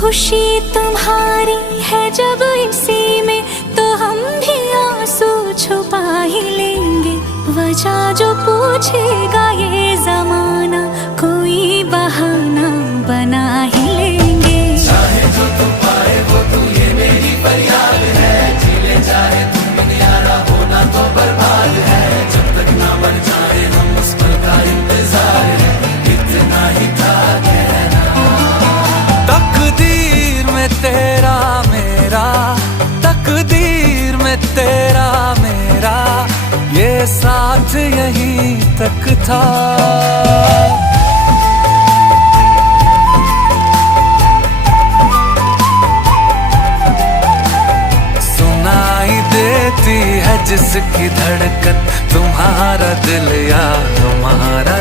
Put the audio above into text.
खुशी तुम्हारी है जब इसी में, तो हम भी आंसू छुपा ही लेंगे। वजह जो पूछेगा ये जमाना, कोई बहाना बना ही लेंगे। चाहे जो तू पाए वो तू, ये मेरी फरियाद है। जीले चाहे तुम यारा, होना तो बर्बाद है। जब तक ना बन जाए हम, उस पल का इंतजार है। इतना ही था कहना। तकदीर में तेरा मेरा, तकदीर में तेरा मेरा, ये साथ यहीं तक था। सुनाई देती है जिसकी धड़कन, तुम्हारा दिल या हमारा